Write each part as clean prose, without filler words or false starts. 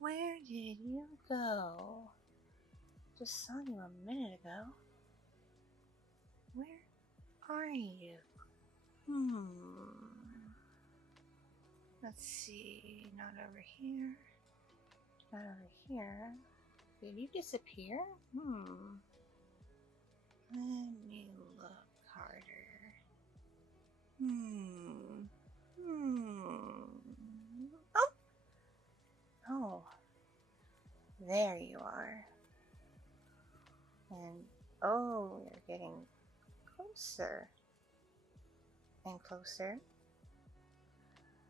Where did you go? Just saw you a minute ago. Where are you? Let's see. Not over here. Not over here. Did you disappear? Let me look harder. Oh, there you are. And oh, you're getting closer and closer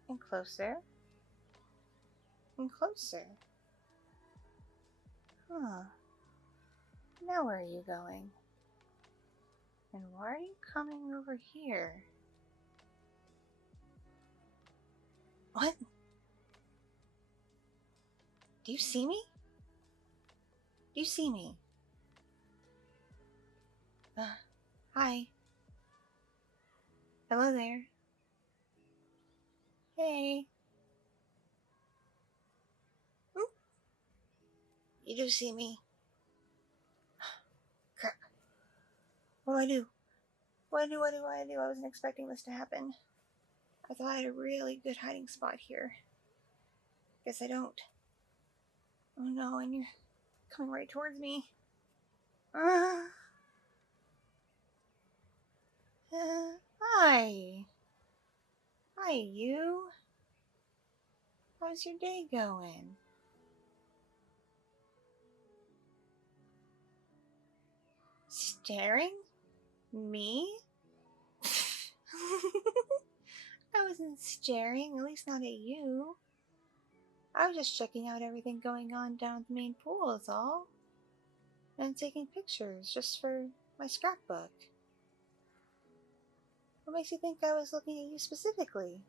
and closer and closer. Now where are you going? And why are you coming over here? What? Do you see me? Do you see me? Hi. Hello there. Hey. You do see me? Crap. What do I do? What do I do? I wasn't expecting this to happen. I thought I had a really good hiding spot here. Guess I don't. Oh no, and you're coming right towards me. Hi. Hi, you. How's your day going? Staring? Me? I wasn't staring, at least not at you. I was just checking out everything going on down at the main pool, is all. And taking pictures, just for my scrapbook. What makes you think I was looking at you specifically?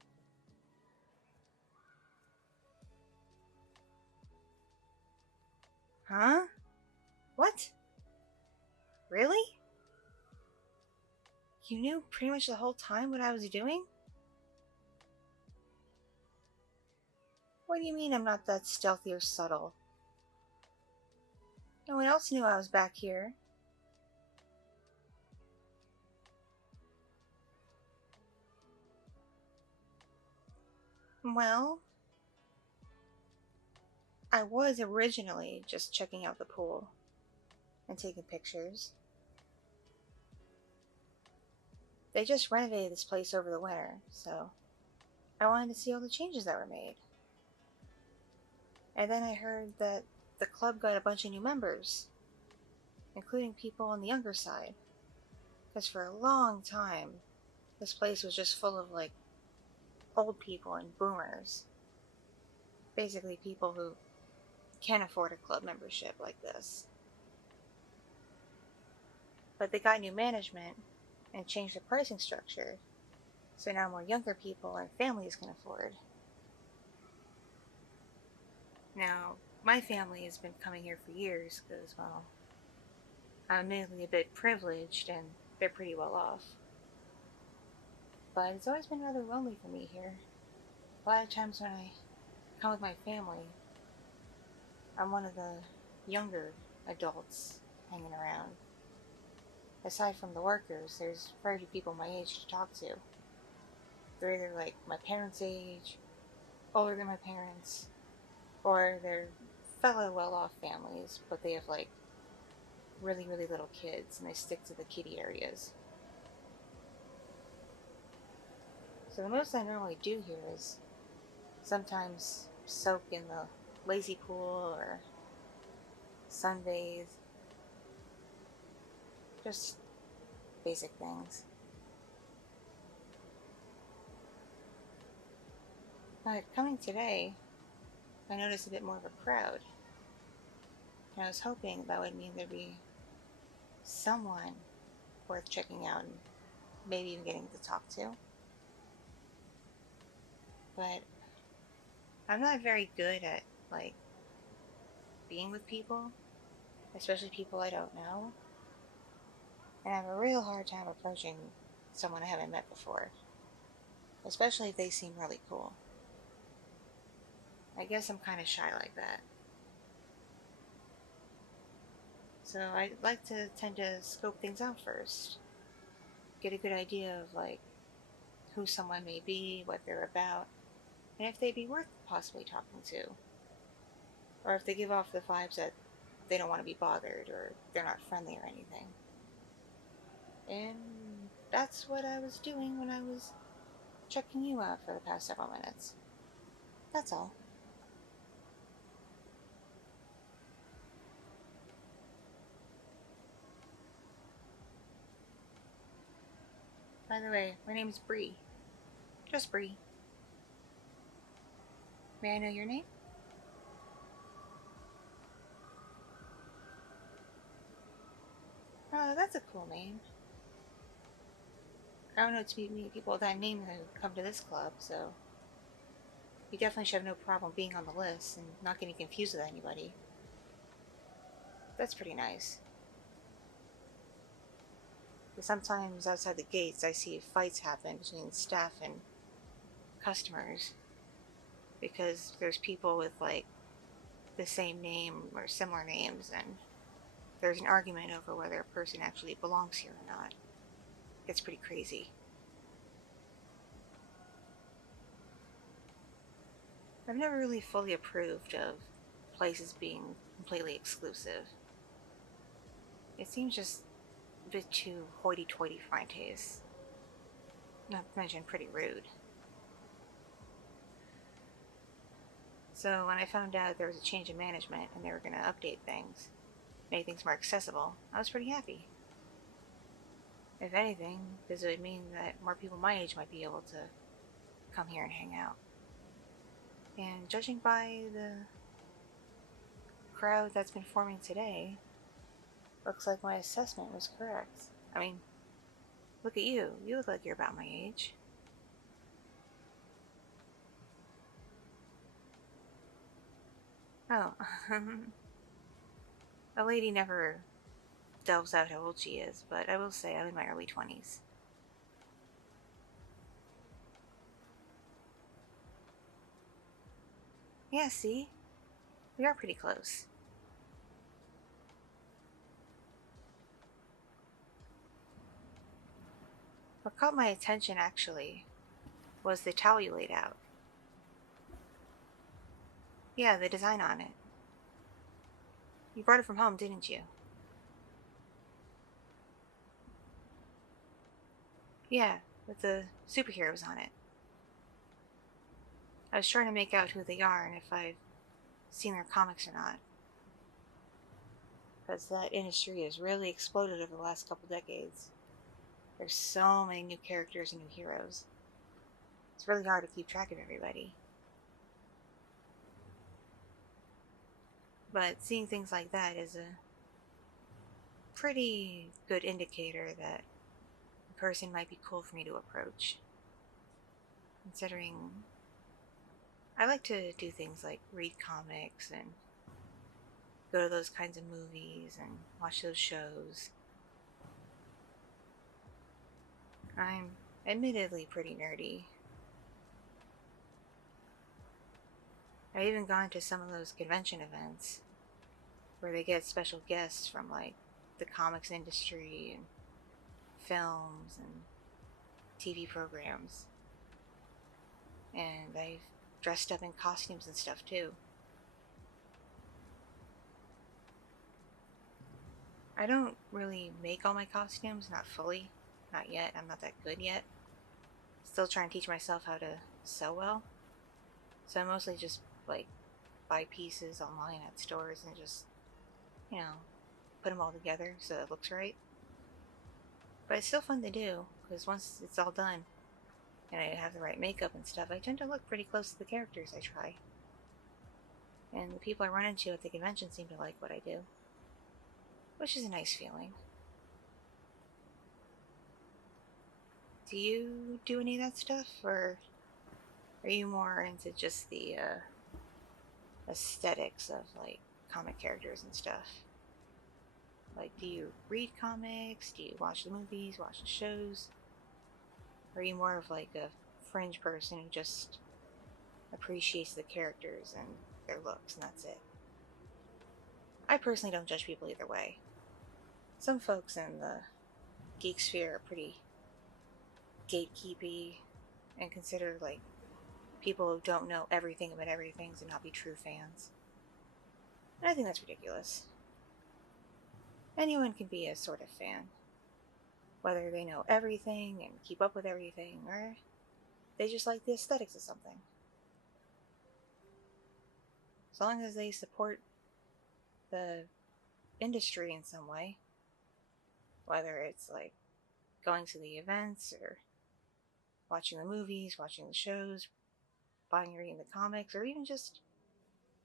Huh? What? Really? You knew pretty much the whole time what I was doing? What do you mean I'm not that stealthy or subtle? No one else knew I was back here. Well, I was originally just checking out the pool and taking pictures. They just renovated this place over the winter, so I wanted to see all the changes that were made. And then I heard that the club got a bunch of new members, including people on the younger side. Because for a long time, this place was just full of, like, old people and boomers. Basically people who can't afford a club membership like this. But they got new management and changed the pricing structure, so now more younger people and families can afford. Now, my family has been coming here for years because, well, I'm admittedly a bit privileged and they're pretty well off. But it's always been rather lonely for me here. A lot of times when I come with my family, I'm one of the younger adults hanging around. Aside from the workers, there's very few people my age to talk to. They're either like my parents' age, older than my parents, or they're fellow well-off families, but they have like really, really little kids and they stick to the kiddie areas. So the most I normally do here is sometimes soak in the lazy pool or sunbathe. Just basic things. But coming today, I noticed a bit more of a crowd. And I was hoping that would mean there'd be someone worth checking out and maybe even getting to talk to. But I'm not very good at, like, being with people, especially people I don't know. And I have a real hard time approaching someone I haven't met before, especially if they seem really cool. I guess I'm kind of shy like that. So I like to tend to scope things out first, get a good idea of, like, who someone may be, what they're about, and if they'd be worth possibly talking to, or if they give off the vibes that they don't want to be bothered or they're not friendly or anything. And that's what I was doing when I was checking you out for the past several minutes. That's all. By the way, my name's Bree. Just Bree. May I know your name? Oh, that's a cool name. I don't know too many people with that name who come to this club, so you definitely should have no problem being on the list and not getting confused with anybody. That's pretty nice. But sometimes outside the gates, I see fights happen between staff and customers because there's people with, like, the same name or similar names, and there's an argument over whether a person actually belongs here or not. It gets pretty crazy. I've never really fully approved of places being completely exclusive. It seems just a bit too hoity-toity for my taste. Not to mention pretty rude. So when I found out there was a change in management and they were going to update things, make things more accessible, I was pretty happy. If anything, because it would mean that more people my age might be able to come here and hang out. And judging by the crowd that's been forming today, looks like my assessment was correct. I mean, look at you. You look like you're about my age. Oh, a lady never delves out how old she is, but I will say I'm in my early 20s. Yeah, see? We are pretty close. What caught my attention, actually, was the towel you laid out. Yeah, the design on it. You brought it from home, didn't you? Yeah, with the superheroes on it. I was trying to make out who they are and if I've seen their comics or not. Because that industry has really exploded over the last couple decades. There's so many new characters and new heroes. It's really hard to keep track of everybody. But seeing things like that is a pretty good indicator that a person might be cool for me to approach. Considering I like to do things like read comics and go to those kinds of movies and watch those shows. I'm admittedly pretty nerdy. I've even gone to some of those convention events where they get special guests from, like, the comics industry and films and TV programs. And I've dressed up in costumes and stuff too. I don't really make all my costumes, not fully. Not yet. I'm not that good yet. Still trying to teach myself how to sew well. So I mostly just, like, buy pieces online at stores and just, you know, put them all together so it looks right. But it's still fun to do, because once it's all done and I have the right makeup and stuff, I tend to look pretty close to the characters I try. And the people I run into at the convention seem to like what I do, which is a nice feeling. Do you do any of that stuff, or are you more into just the aesthetics of like comic characters and stuff? Like, do you read comics? Do you watch the movies, watch the shows? Or are you more of like a fringe person who just appreciates the characters and their looks and that's it? I personally don't judge people either way. Some folks in the geek sphere are pretty gatekeepy and consider like people who don't know everything about everything to not be true fans. And I think that's ridiculous. Anyone can be a sort of fan, whether they know everything and keep up with everything, or they just like the aesthetics of something. As long as they support the industry in some way, whether it's like going to the events or watching the movies, watching the shows, buying and reading the comics, or even just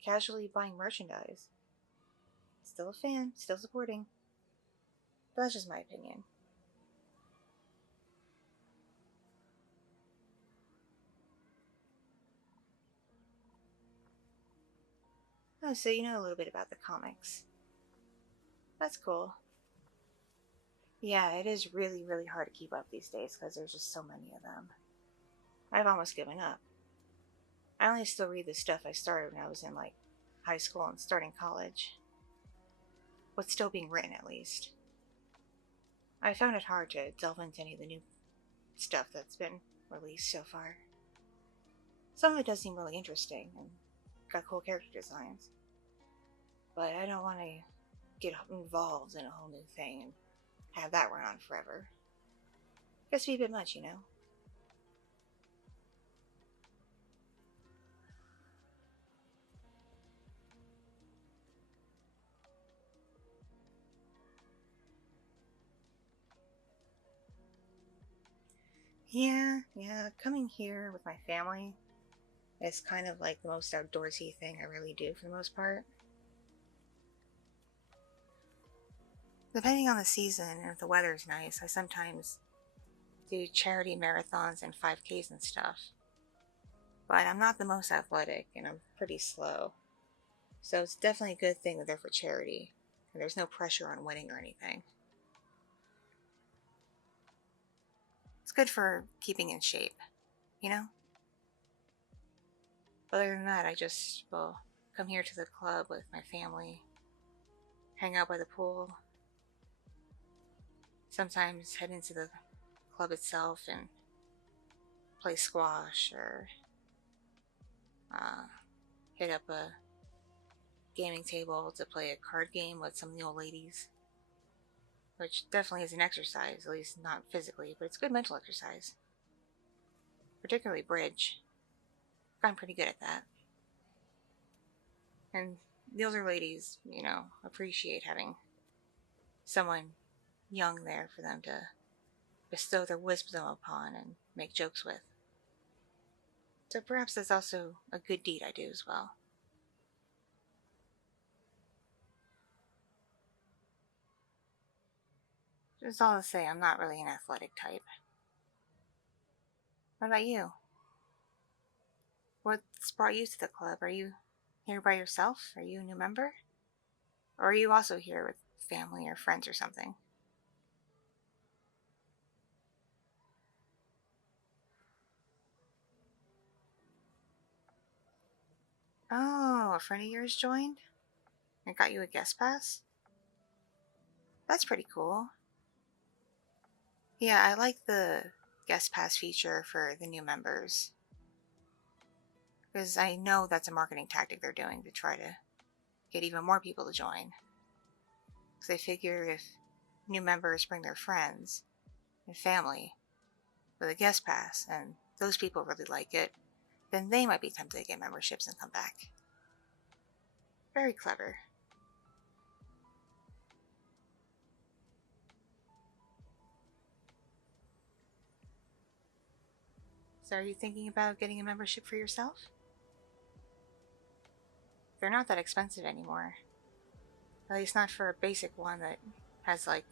casually buying merchandise. Still a fan, still supporting. But that's just my opinion. Oh, so you know a little bit about the comics. That's cool. Yeah, it is really, really hard to keep up these days because there's just so many of them. I've almost given up. I only still read the stuff I started when I was in like high school and starting college. What's still being written, at least. I found it hard to delve into any of the new stuff that's been released so far. Some of it does seem really interesting and got cool character designs, but I don't want to get involved in a whole new thing and have that run on forever. Gets to be a bit much, you know? Yeah, coming here with my family is kind of like the most outdoorsy thing I really do for the most part. Depending on the season and if the weather's nice, I sometimes do charity marathons and 5Ks and stuff. But I'm not the most athletic and I'm pretty slow. So it's definitely a good thing that they're for charity and there's no pressure on winning or anything. It's good for keeping in shape, you know? Other than that, I just will come here to the club with my family, hang out by the pool, sometimes head into the club itself and play squash or uh, hit up a gaming table to play a card game with some of the old ladies, which definitely is an exercise, at least not physically, but it's good mental exercise, particularly bridge. I've gotten pretty good at that. And the older ladies, you know, appreciate having someone young there for them to bestow their wisdom upon and make jokes with. So perhaps that's also a good deed I do as well. Just all to say, I'm not really an athletic type. What about you? What's brought you to the club? Are you here by yourself? Are you a new member? Or are you also here with family or friends or something? Oh, a friend of yours joined and got you a guest pass? That's pretty cool. Yeah, I like the guest pass feature for the new members because I know that's a marketing tactic they're doing to try to get even more people to join. Because they figure if new members bring their friends and family with a guest pass and those people really like it, then they might be tempted to get memberships and come back. Very clever. So are you thinking about getting a membership for yourself? they're not that expensive anymore. At least not for a basic one that has like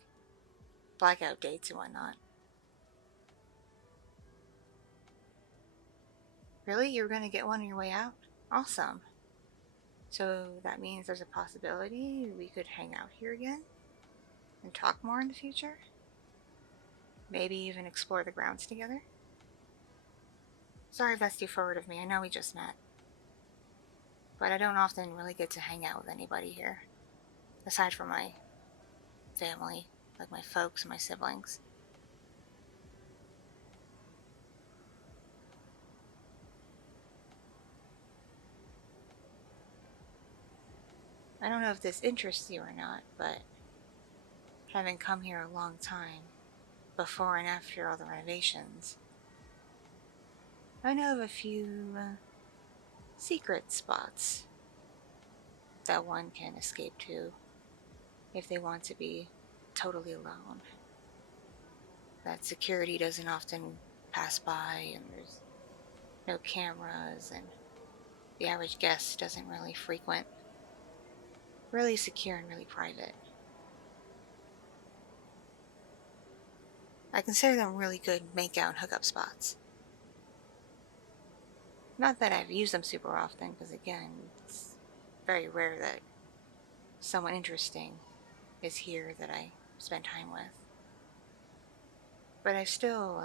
blackout dates and whatnot. Really? You were gonna get one on your way out? Awesome. So that means there's a possibility we could hang out here again and talk more in the future? Maybe even explore the grounds together? Sorry if that's too forward of me, I know we just met. But I don't often really get to hang out with anybody here. Aside from my family, like my folks and my siblings. I don't know if this interests you or not, but having come here a long time, before and after all the renovations, I know of a few secret spots that one can escape to if they want to be totally alone. That security doesn't often pass by, and there's no cameras, and the average guest doesn't really frequent. Really secure and really private. I consider them really good make-out and hookup spots. Not that I've used them super often, because again, it's very rare that someone interesting is here that I spend time with. But I've still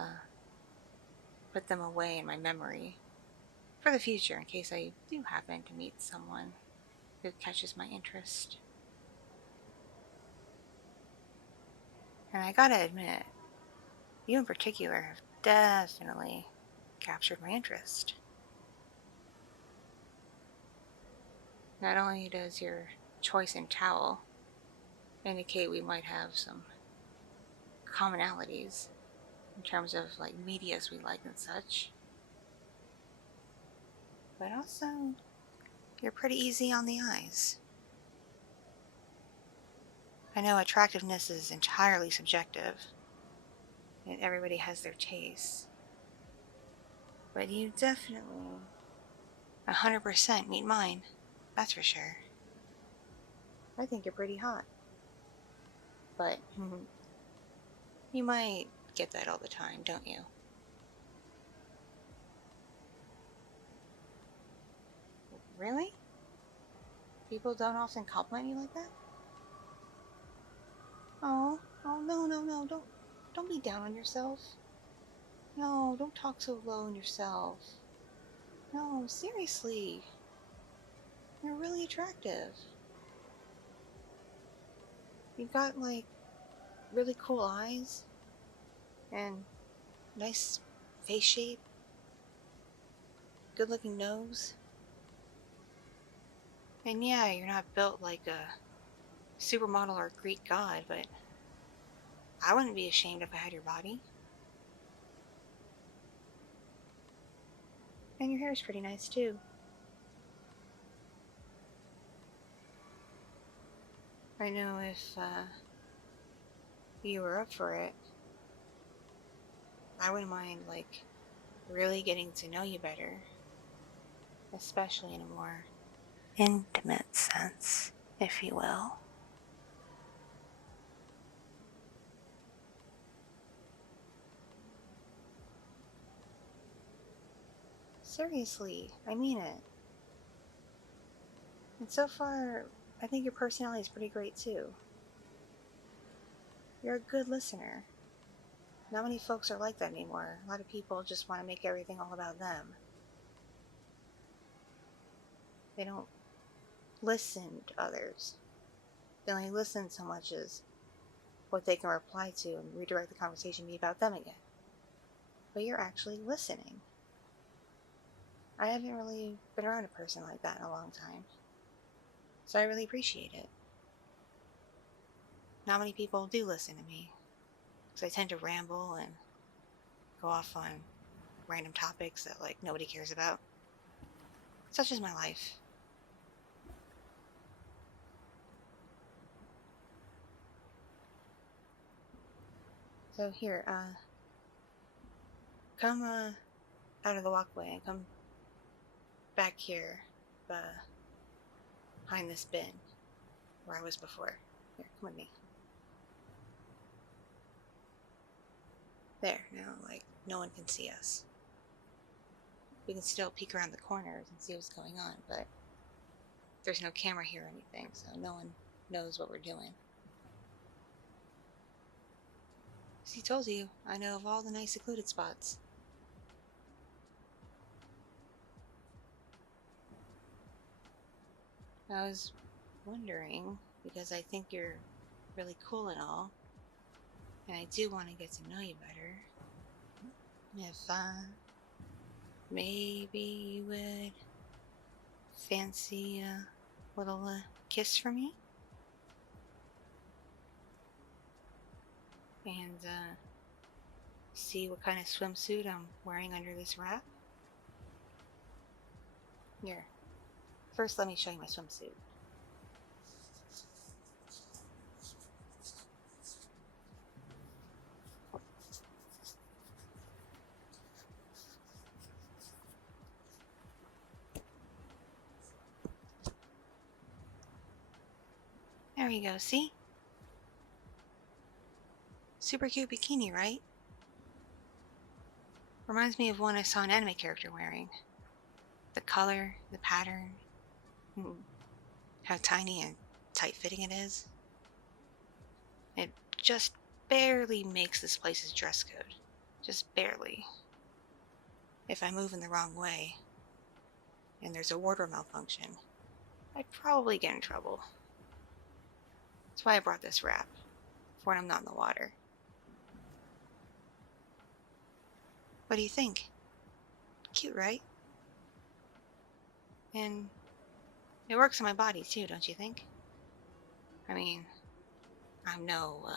put them away in my memory for the future in case I do happen to meet someone who catches my interest. And I gotta admit, you in particular have definitely captured my interest. Not only does your choice in towel indicate we might have some commonalities in terms of like medias we like and such, but also you're pretty easy on the eyes. I know attractiveness is entirely subjective, and everybody has their tastes, but you definitely 100% meet mine, that's for sure. I think you're pretty hot, but you might get that all the time, don't you? Really? People don't often compliment you like that? Oh, no, no, no, don't be down on yourself. No, don't talk so low on yourself. No, seriously. You're really attractive. You've got, like, really cool eyes and nice face shape, good looking nose. And yeah, you're not built like a supermodel or Greek god, but I wouldn't be ashamed if I had your body. And your hair is pretty nice too. I know if you were up for it, I wouldn't mind, like, really getting to know you better, especially in a more intimate sense, if you will. Seriously, I mean it. And so far, I think your personality is pretty great too. You're a good listener. Not many folks are like that anymore. A lot of people just want to make everything all about them. They don't listen to others. They only listen so much as what they can reply to and redirect the conversation to be about them again. But you're actually listening. I haven't really been around a person like that in a long time. So I really appreciate it. Not many people do listen to me. Because I tend to ramble and go off on random topics that, like, nobody cares about. Such is my life. So here, come out of the walkway and come back here. behind this bin where I was before. Here, come with me. There, now, like, no one can see us. We can still peek around the corners and see what's going on, but there's no camera here or anything, so no one knows what we're doing. See, told you, I know of all the nice secluded spots. I was wondering, because I think you're really cool and all, and I do want to get to know you better, if maybe you would fancy a little kiss from me? And see what kind of swimsuit I'm wearing under this wrap? Here, first let me show you my swimsuit. There you go, see? Super cute bikini, right? Reminds me of one I saw an anime character wearing. The color, the pattern, how tiny and tight-fitting it is. It just barely makes this place's dress code. Just barely. If I move in the wrong way, and there's a wardrobe malfunction, I'd probably get in trouble. That's why I brought this wrap, for when I'm not in the water. What do you think? Cute, right? And it works on my body too, don't you think? I mean, I'm no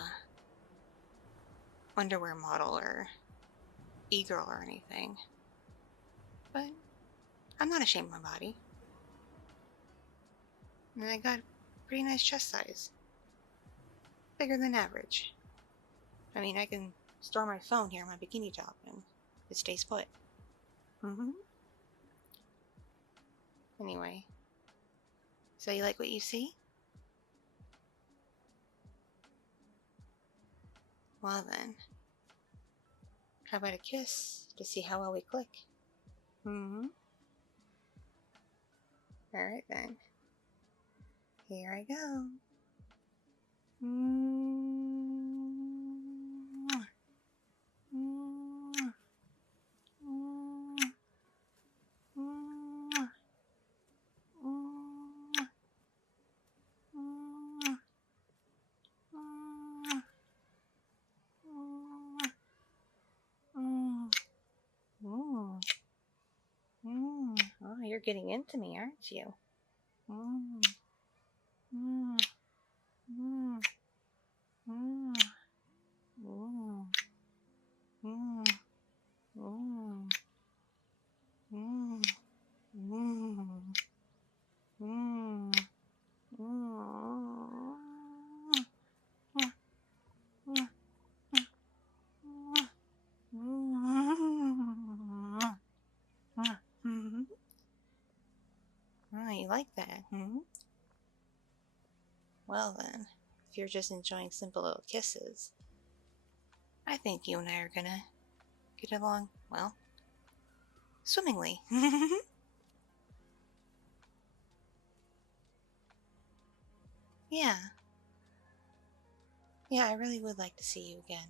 underwear model or e-girl or anything, but I'm not ashamed of my body. And I got pretty nice chest size. Bigger than average. I mean, I can store my phone here in my bikini top and it stays put. Anyway, so you like what you see? Well then, how about a kiss to see how well we click? Alright then. Here I go. Oh, you're getting into me, aren't you? Oh, you like that, Well then, if you're just enjoying simple little kisses, I think you and I are gonna get along, well, swimmingly. Yeah. Yeah, I really would like to see you again.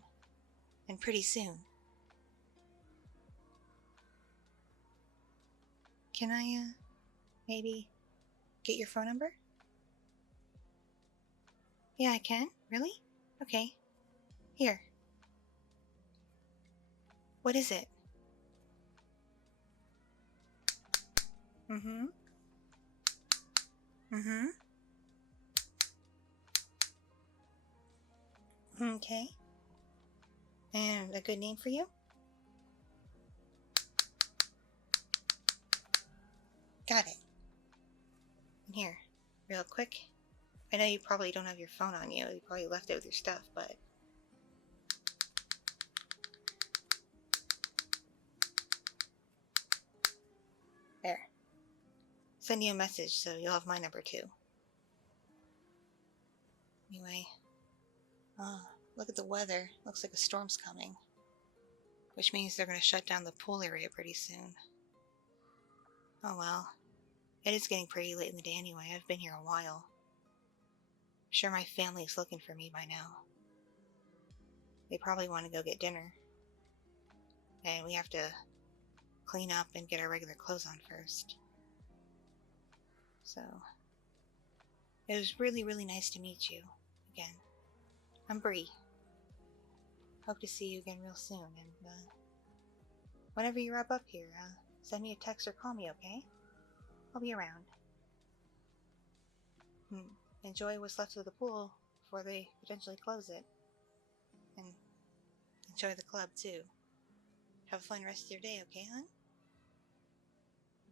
And pretty soon. Can I, maybe get your phone number? Yeah, I can? Really? Okay. Here. What is it? Okay. And a good name for you? Got it. And here, real quick. I know you probably don't have your phone on you. You probably left it with your stuff, but... There. Send you a message so you'll have my number too. Anyway, look at the weather. Looks like a storm's coming. Which means they're going to shut down the pool area pretty soon. Oh well. It is getting pretty late in the day anyway. I've been here a while. I'm sure my family's looking for me by now. They probably want to go get dinner. And we have to clean up and get our regular clothes on first. So, it was really, really nice to meet you again. I'm Bree. Hope to see you again real soon, and whenever you wrap up here, send me a text or call me, okay? I'll be around. Enjoy what's left of the pool before they potentially close it. And enjoy the club, too. Have a fun rest of your day, okay, hon?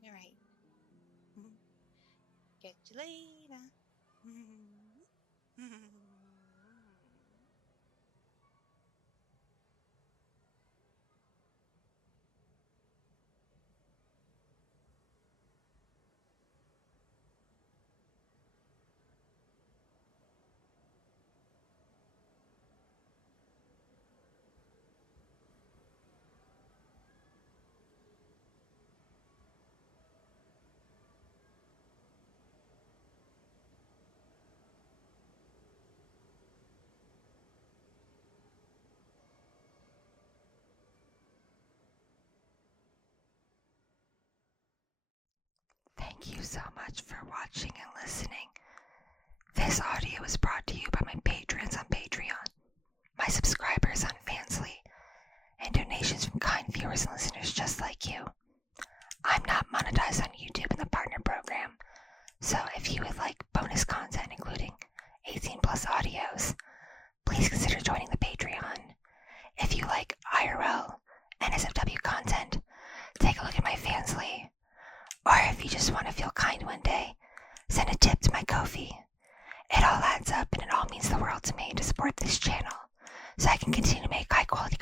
Alright. Catch you later. Thank you so much for watching and listening. This audio was brought to you by my patrons on Patreon, my subscribers on Fansly, and donations from kind viewers and listeners just like you. I'm not monetized on YouTube in the partner program, so if you would like bonus content including 18 plus audios, please consider joining the Patreon. If you like IRL and NSFW content, take a look at my Fansly. Or if you just want to feel kind one day, send a tip to my Ko-fi. It all adds up and it all means the world to me to support this channel so I can continue to make high quality